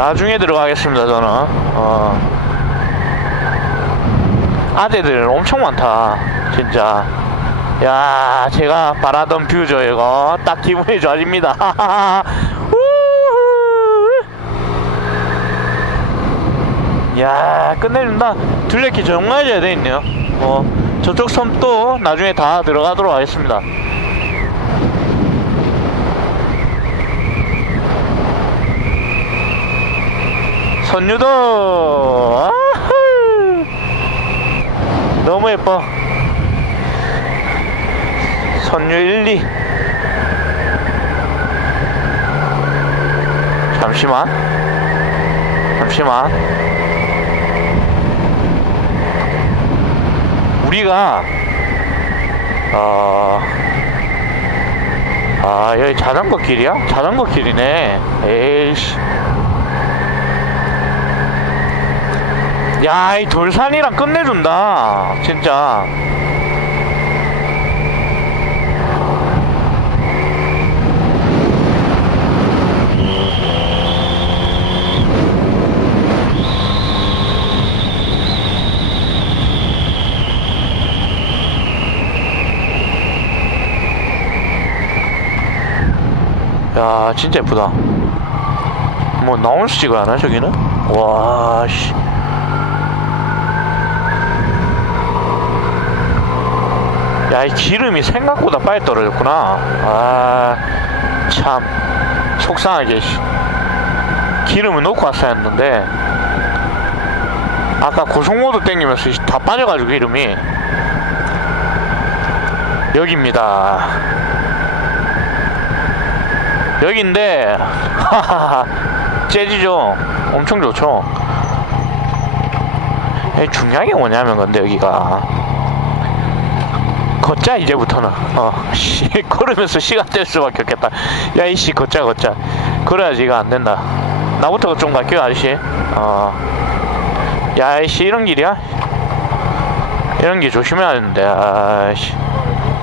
나중에 들어가겠습니다 저는. 어. 아재들 엄청 많다 진짜. 야 제가 바라던 뷰죠 이거 딱 기분이 좋아집니다. 야 끝내준다. 둘레길 정말 잘 돼 있네요. 어 저쪽 섬도 나중에 다 들어가도록 하겠습니다 선유도. 너무 예뻐. 선유 1, 2 잠시만. 잠시만. 우리가 어... 아 여기 자전거 길이야? 자전거 길이네. 에이씨 야, 이 돌산이랑 끝내준다. 진짜. 야, 진짜 예쁘다. 뭐, 나올 수 찍어야 하나, 저기는? 와, 씨. 야, 이 기름이 생각보다 빨리 떨어졌구나. 아, 참. 속상하게, 씨. 기름을 넣고 왔어야 했는데, 아까 고속모드 땡기면서 다 빠져가지고, 기름이. 여기입니다. 여긴데, 하하하. 재지죠? 엄청 좋죠? 에, 중요한 게 뭐냐면, 근데 여기가. 걷자 이제부터는. 어씨 걸으면서 시간 뗄 수밖에 없겠다. 야 이씨 걷자 걷자. 그래야지 이거 안 된다. 나부터 좀 갈게요 아저씨. 어야 이씨 이런 길이야? 이런 길 조심해야 되는데 아씨.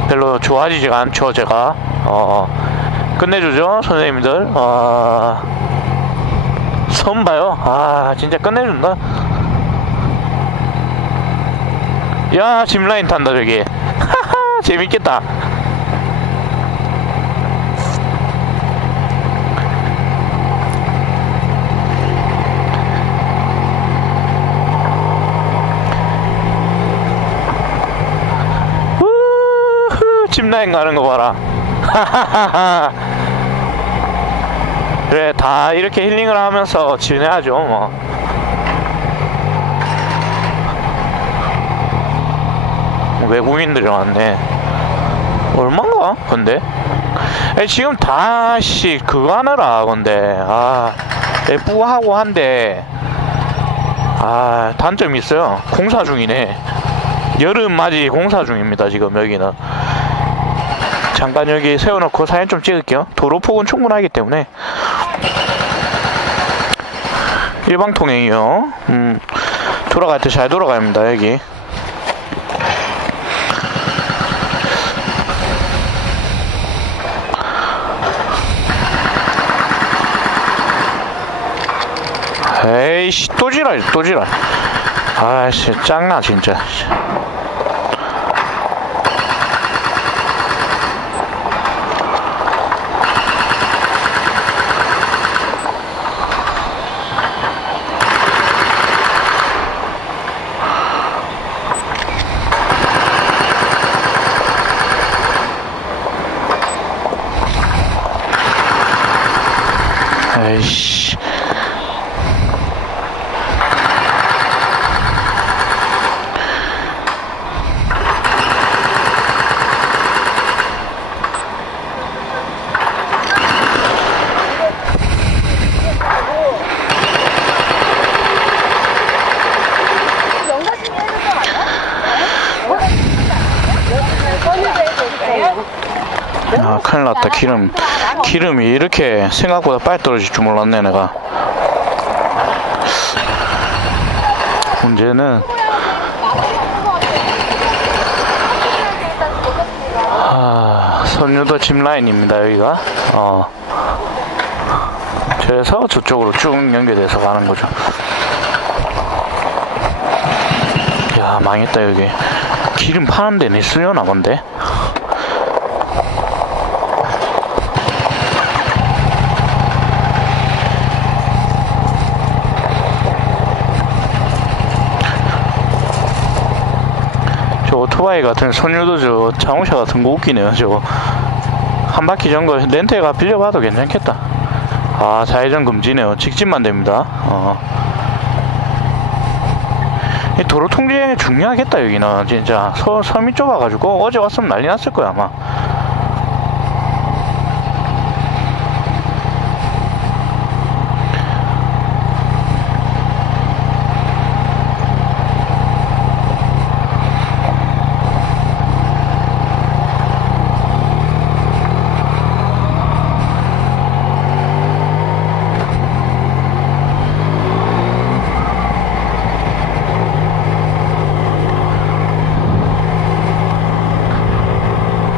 별로 좋아지지가 않죠 제가. 어 끝내주죠 선생님들. 어선 봐요. 아 진짜 끝내준다. 야 짚라인 탄다 저기 재밌겠다. 짚라인 가는 거 봐라. 그래, 다 이렇게 힐링을 하면서 지내야죠, 뭐. 외국인들이 왔네. 얼마인가? 근데? 아니, 지금 다시 그거 하느라, 근데. 아, F하고 한데. 아, 단점이 있어요. 공사 중이네. 여름 맞이 공사 중입니다, 지금 여기는. 잠깐 여기 세워놓고 사진 좀 찍을게요. 도로 폭은 충분하기 때문에. 일방 통행이요. 음, 돌아갈 때 잘 돌아갑니다, 여기. 에이씨 또 지랄 또 지랄. 아씨 짱나 진짜 에이씨 영사진이 해줄 거 아니야? 아 큰일 났다 기름 기름이 이렇게 생각보다 빨리 떨어질 줄 몰랐네 내가. 문제는 아 선유도 짚라인입니다 여기가. 어. 그래서 저쪽으로 쭉 연결돼서 가는 거죠. 야 망했다 여기. 기름 파는 데는 있으려나 본데 저 오토바이 같은 선유도 저 자동차 같은 거 웃기네요 저거. 한 바퀴 정도 렌트가 빌려봐도 괜찮겠다. 아 좌회전 금지네요. 직진만 됩니다. 어. 이 도로 통제 중요하겠다 여기는. 진짜. 서, 섬이 좁아가지고 어제 왔으면 난리 났을 거야 아마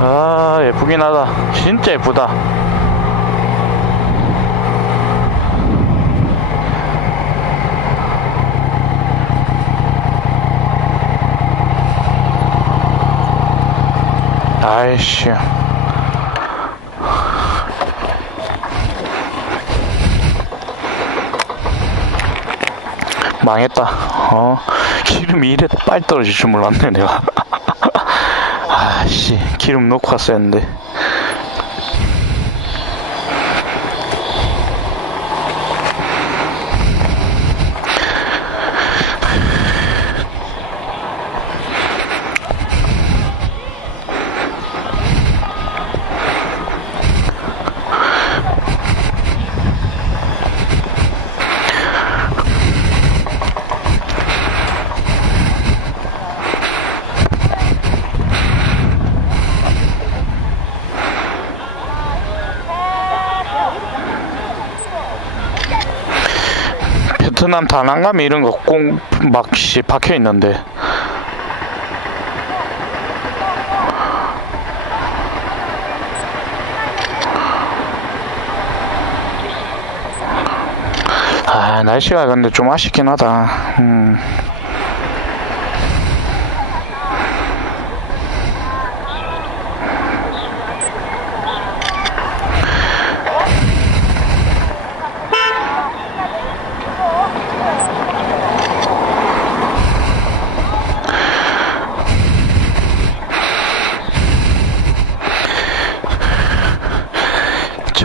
아 예쁘긴 하다 진짜 예쁘다. 아이씨. 망했다. 어? 기름이 이래 빨리 떨어질 줄 몰랐네 내가. 아씨 기름 넣고 갔어야 했는데 베트남 다낭감 이런 거꼭 막씨 박혀 있는데 아 날씨가 근데 좀 아쉽긴 하다 음.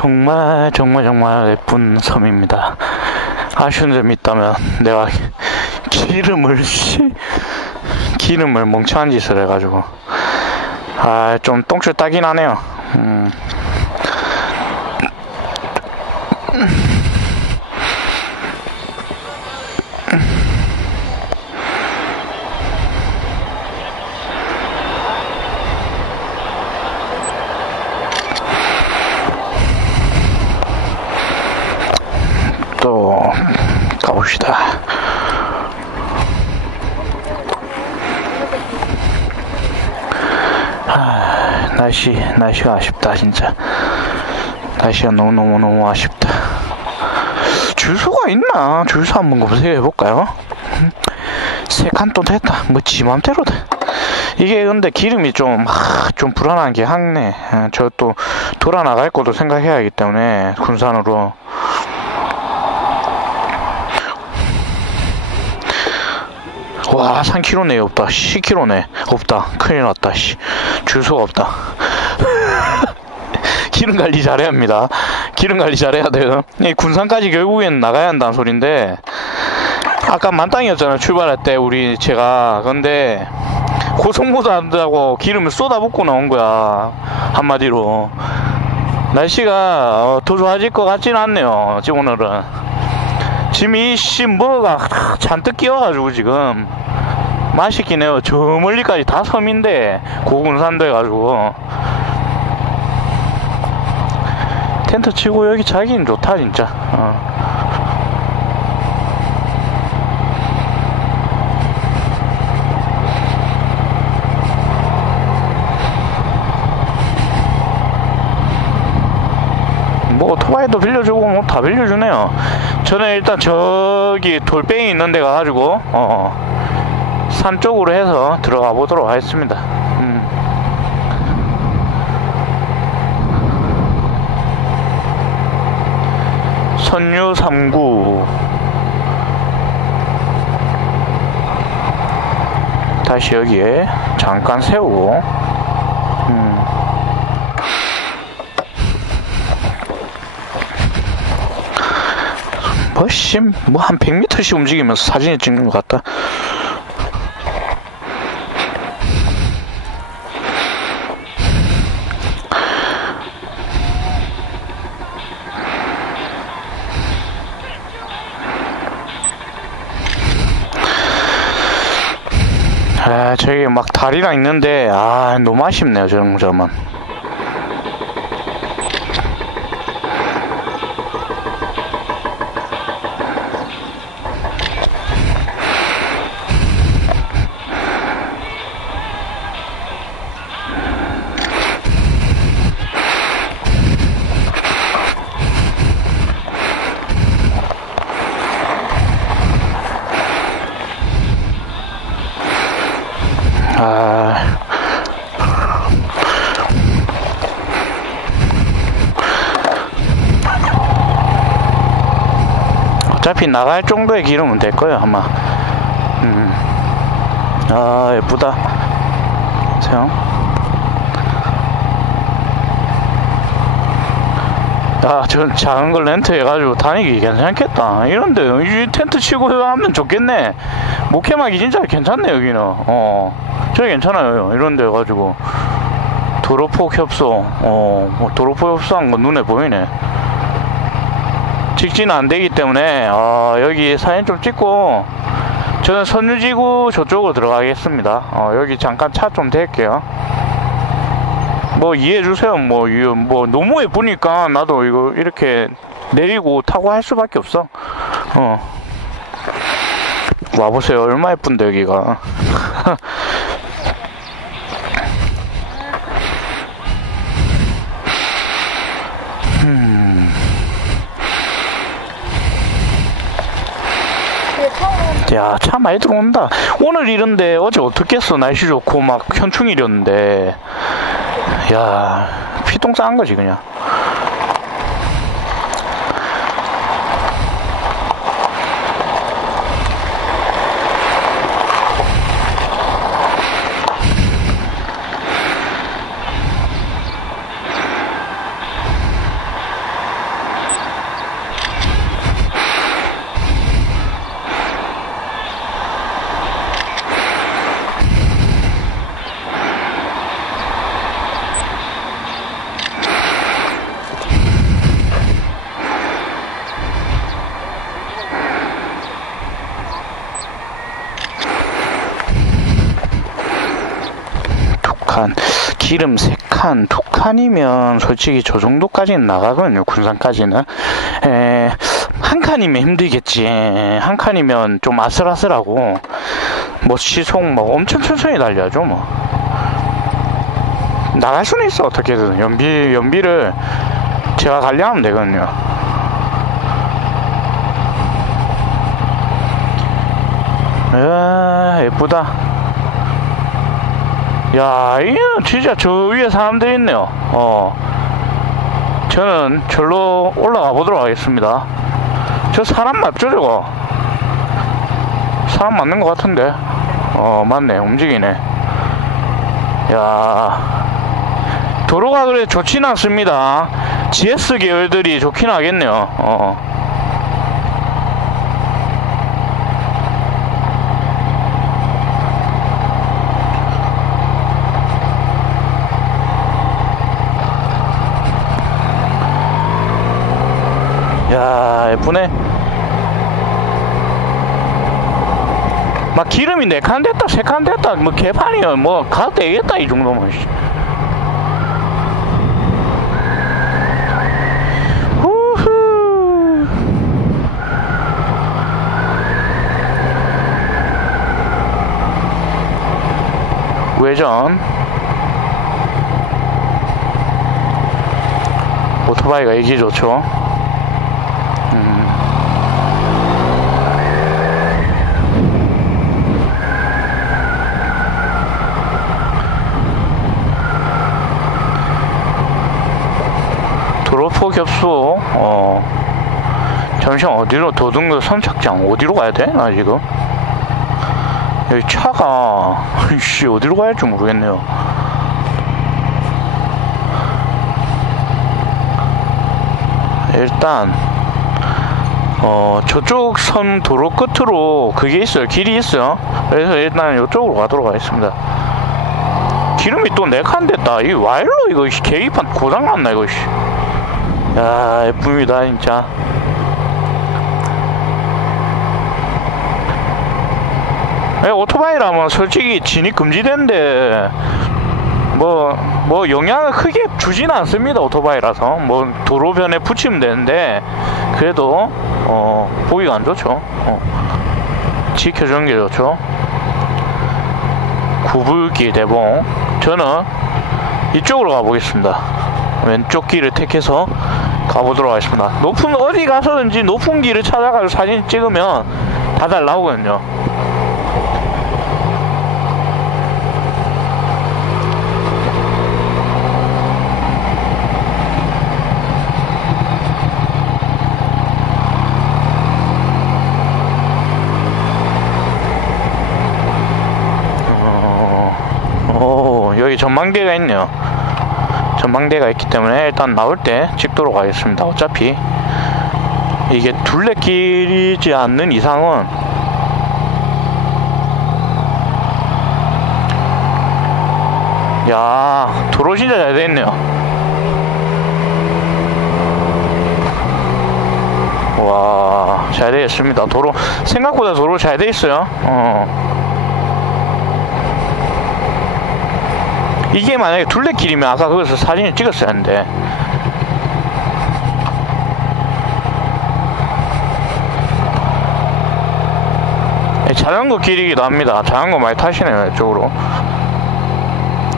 정말 정말 정말 예쁜 섬입니다. 아쉬운 점이 있다면 내가 기름을 씨 기름을 멍청한 짓을 해가지고 아 좀 똥줄 따긴 하네요. 음. 또 가봅시다. 아, 날씨 날씨가 아쉽다 진짜. 날씨가 너무 너무 너무 아쉽다. 주소가 있나? 주소 한번 검색해 볼까요? 세칸또 됐다. 뭐 지 맘대로 돼. 이게 근데 기름이 좀, 하, 좀 불안한 게 항네. 저 또 돌아 나갈 것도 생각해야 하기 때문에 군산으로. 와 3km네 없다. 10km네. 없다. 큰일 났다 씨. 주소가 없다. 기름 관리 잘해야 합니다. 기름 관리 잘해야 돼요. 이 군산까지 결국엔 나가야 한다는 소린데 아까 만땅이었잖아요 출발할 때 우리 제가. 근데 고속모드 한다고 기름을 쏟아붓고 나온 거야 한마디로. 날씨가 어, 더 좋아질 것 같지는 않네요 지금 오늘은 지금 이씨 뭐가 잔뜩 끼어가지고 지금 맛있긴 해요. 저 멀리까지 다 섬인데 고군산도 해가지고. 텐트 치고 여기 자기는 좋다 진짜. 어. 토바이도 빌려주고 뭐 다 빌려주네요. 저는 일단 저기 돌뱅이 있는 데 가가지고 어, 산 쪽으로 해서 들어가 보도록 하겠습니다. 음. 선유 3구 다시 여기에 잠깐 세우고 뭐씨 뭐한 100m씩 움직이면서 사진을 찍는 것 같다. 아 저기 막 다리랑 있는데 아 너무 아쉽네요 저런 점은 나갈 정도의 기름은 될 거예요 아마 음. 아 예쁘다 세요 아, 저 작은 걸 렌트 해가지고 다니기 괜찮겠다. 이런데 이 텐트 치고 하면 좋겠네. 목회막이 진짜 괜찮네 여기는. 어, 저기 괜찮아요. 이런데 해가지고 도로폭 협소. 어, 뭐 도로폭 협소한 거 눈에 보이네. 직진은 안 되기 때문에 어, 여기 사진 좀 찍고 저는 선유지구 저쪽으로 들어가겠습니다. 어, 여기 잠깐 차 좀 댈게요. 뭐 이해해 주세요. 뭐, 이- 뭐 너무 예쁘니까 나도 이거 이렇게 내리고 타고 할 수밖에 없어. 어. 와보세요. 얼마 예쁜데 여기가. 근데 처음 야, 차 많이 들어온다. 오늘 이런데 어제 어떻겠어. 날씨 좋고 막 현충일이었는데. 야, 피똥 싼 거지 그냥. 두 칸. 기름 세 칸, 두 칸이면 솔직히 저 정도까지는 나가거든요. 군산까지는. 에, 한 칸이면 힘들겠지. 한 칸이면 좀 아슬아슬하고, 뭐 시속 뭐 엄청 천천히 달려야죠, 뭐. 나갈 수는 있어, 어떻게든. 연비, 연비를 제가 관리하면 되거든요. 아, 예쁘다. 야, 이거 진짜 저 위에 사람들이 있네요. 어. 저는 절로 올라가 보도록 하겠습니다. 저 사람 맞죠, 저거? 사람 맞는 것 같은데. 어, 맞네. 움직이네. 야. 도로가 그래 좋진 않습니다. GS 계열들이 좋긴 하겠네요. 어. 야 예쁘네 막 기름이 네 칸 됐다 세 칸 됐다 뭐 개판이야 뭐 가도 되겠다 이 정도면. 씨. 후후 외전. 오토바이가 이기 좋죠 겹수 어. 잠시만 어디로? 도등도 선착장. 어디로 가야 돼? 나 지금. 여기 차가. 씨 어디로 가야 할지 모르겠네요. 일단 어 저쪽 섬 도로 끝으로 그게 있어요. 길이 있어요. 그래서 일단 이쪽으로 가도록 하겠습니다. 기름이 또 네 칸 됐다. 이 와일로 이거 씨, 계기판 고장났나 이거 씨. 야 예쁩니다 진짜. 예, 오토바이라면 솔직히 진입 금지된데 뭐, 뭐 영향을 크게 주진 않습니다 오토바이라서. 뭐 도로변에 붙이면 되는데 그래도 어 보기가 안 좋죠. 어. 지켜주는 게 좋죠. 구불길 대봉. 저는 이쪽으로 가보겠습니다. 왼쪽 길을 택해서 가보도록 하겠습니다 높은 어디 가서든지 높은 길을 찾아가서 사진 찍으면 다 잘 나오거든요 어, 오, 여기 전망대가 있네요. 전망대가 있기 때문에 일단 나올 때 찍도록 하겠습니다. 어차피 이게 둘레길이지 않는 이상은 야 도로 진짜 잘돼 있네요. 와, 잘 되겠습니다. 도로, 생각보다 도로 잘돼 있어요. 어. 이게 만약에 둘레길이면 아까 거기서 사진을 찍었어야 하는데. 예, 자전거 길이기도 합니다. 자전거 많이 타시네요 이쪽으로.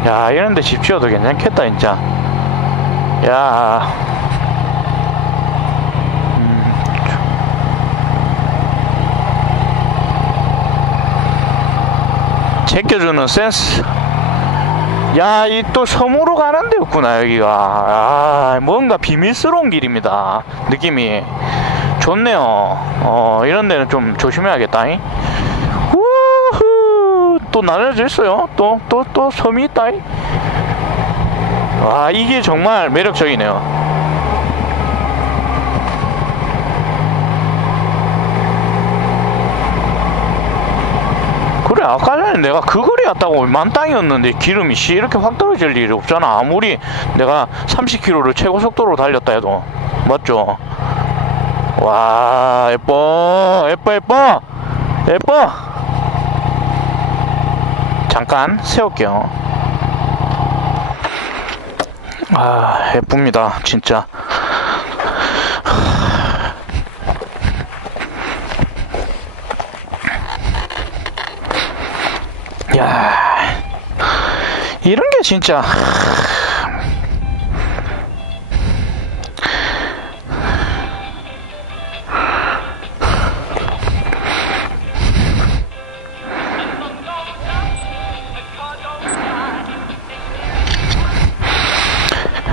야 이런데 집 지어도 괜찮겠다 진짜. 야. 음. 제껴주는 센스 야, 이 또 섬으로 가는 데였구나, 여기가. 아, 뭔가 비밀스러운 길입니다. 느낌이. 좋네요. 어, 이런 데는 좀 조심해야겠다 잉. 우후! 또 나눠져 있어요. 또, 또, 또 섬이 있다 잉. 와, 이게 정말 매력적이네요. 그래 아까 전에 내가 그거 리 갔다고 만땅이었는데 기름이 씨 이렇게 확 떨어질 일이 없잖아. 아무리 내가 30km를 최고 속도로 달렸다 해도. 맞죠? 와 예뻐. 예뻐 예뻐. 예뻐. 잠깐 세울게요. 아 예쁩니다. 진짜 야 이런 게 진짜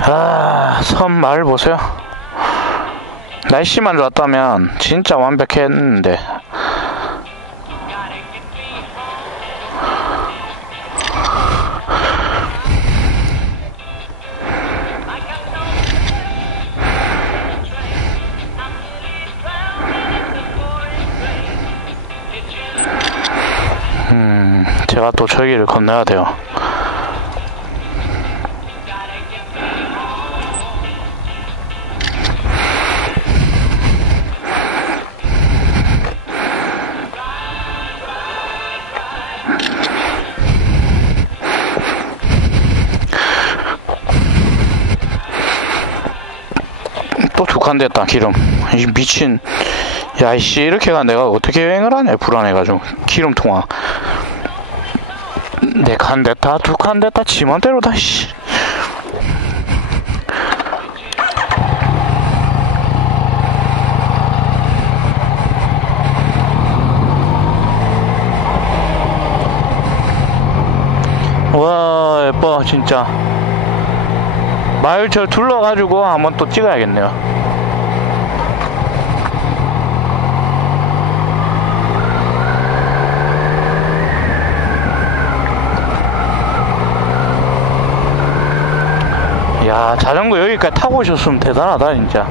아, 섬 마을 보세요. 날씨만 좋았다면 진짜 완벽했는데 저기를 건너야 돼요. 또 두 칸 됐다 기름. 이 미친. 야이씨 이렇게 가 내가 어떻게 여행을 하냐 불안해가지고. 기름 통화 네 칸 됐다 두 칸 됐다 지멋대로다 씨 와 예뻐 진짜 마을 저 둘러가지고 한번 또 찍어야겠네요. 야 자전거 여기까지 타고 오셨으면 대단하다 진짜.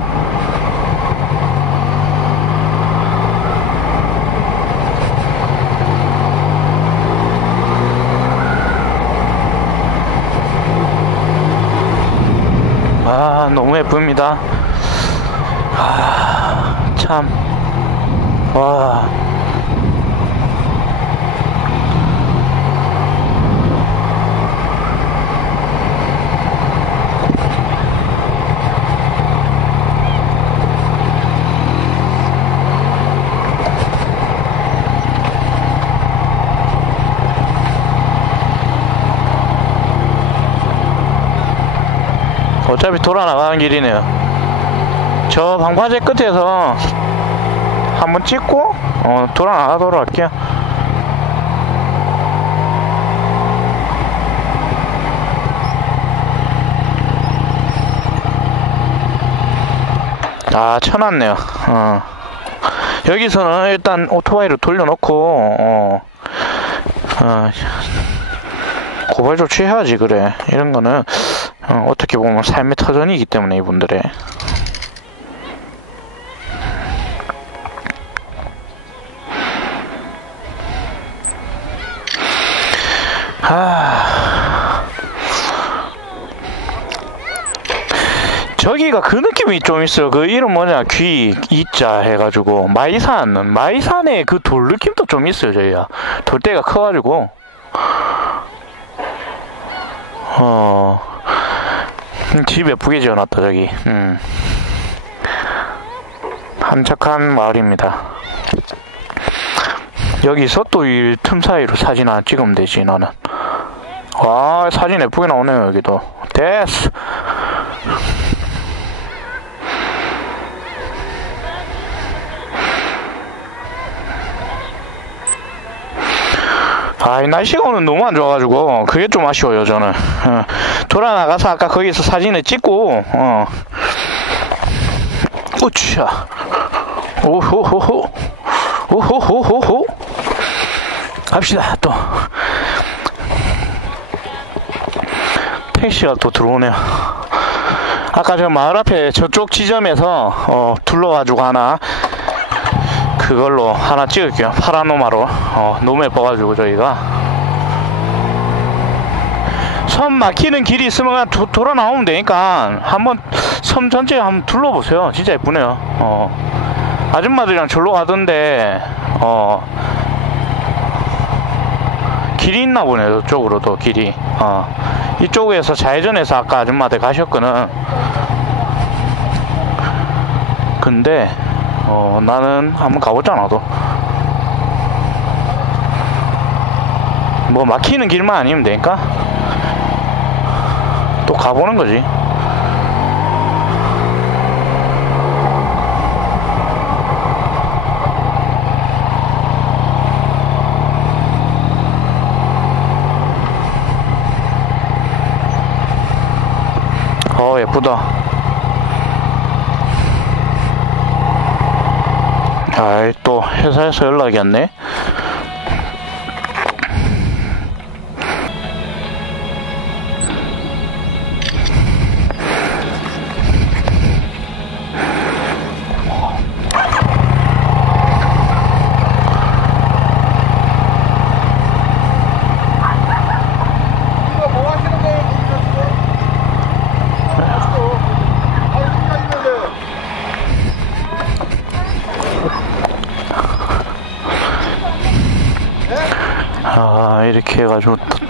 아 너무 예쁩니다. 아참와 어차피 돌아 나가는 길이네요. 저 방파제 끝에서 한번 찍고 어, 돌아 나가도록 할게요. 아 쳐놨네요. 어. 여기서는 일단 오토바이를 돌려놓고 어, 어, 고발 조치해야지 그래. 이런 거는 어, 어떻게 보면 삶의 터전이기 때문에 이분들의 아 저기가 그 느낌이 좀 있어요. 그 이름 뭐냐 귀 이자 해가지고 마이산 마이산의 그 돌 느낌도 좀 있어요. 저기가 돌대가 커가지고 어. 음, 집 예쁘게 지어놨다 저기. 음. 한적한 마을입니다. 여기서 또 이 틈 사이로 사진 하나 찍으면 되지 너는. 와 사진 예쁘게 나오네요 여기도. 됐어 아, 이 날씨가 오늘 너무 안 좋아가지고, 그게 좀 아쉬워요, 저는. 어, 돌아 나가서 아까 거기서 사진을 찍고, 어. 우차. 오호호호. 오호호호호. 갑시다, 또. 택시가 또 들어오네요. 아까 저 마을 앞에 저쪽 지점에서, 어, 둘러가지고 하나, 그걸로 하나 찍을게요. 파라노마로. 어, 너무 예뻐가지고 저희가. 섬 막히는 길이 있으면 도, 돌아 나오면 되니까 한번 섬 전체 한번 둘러보세요. 진짜 예쁘네요. 어. 아줌마들이랑 절로 가던데 어. 길이 있나 보네 저쪽으로도 길이. 어. 이쪽에서 좌회전해서 아까 아줌마들 가셨거든. 근데 어, 나는 한번 가보자, 나도. 뭐, 막히는 길만 아니면 되니까. 또 가보는 거지. 어, 예쁘다. 아이 또 회사에서 연락이 왔네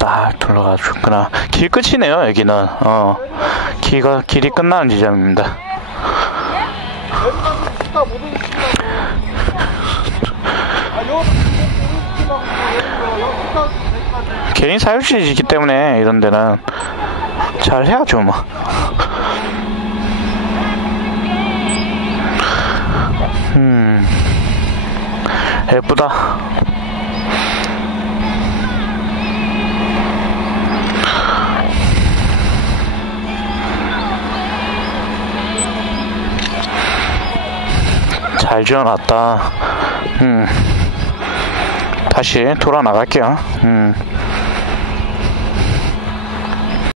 딱 둘러가지고구나. 길 끝이네요 여기는. 어. 길가 길이 끝나는 지점입니다. 개인 사유지이기 때문에 이런 데는 잘 해야죠 뭐. 음, 예쁘다. 잘 지어놨다. 음. 다시 돌아 나갈게요. 음.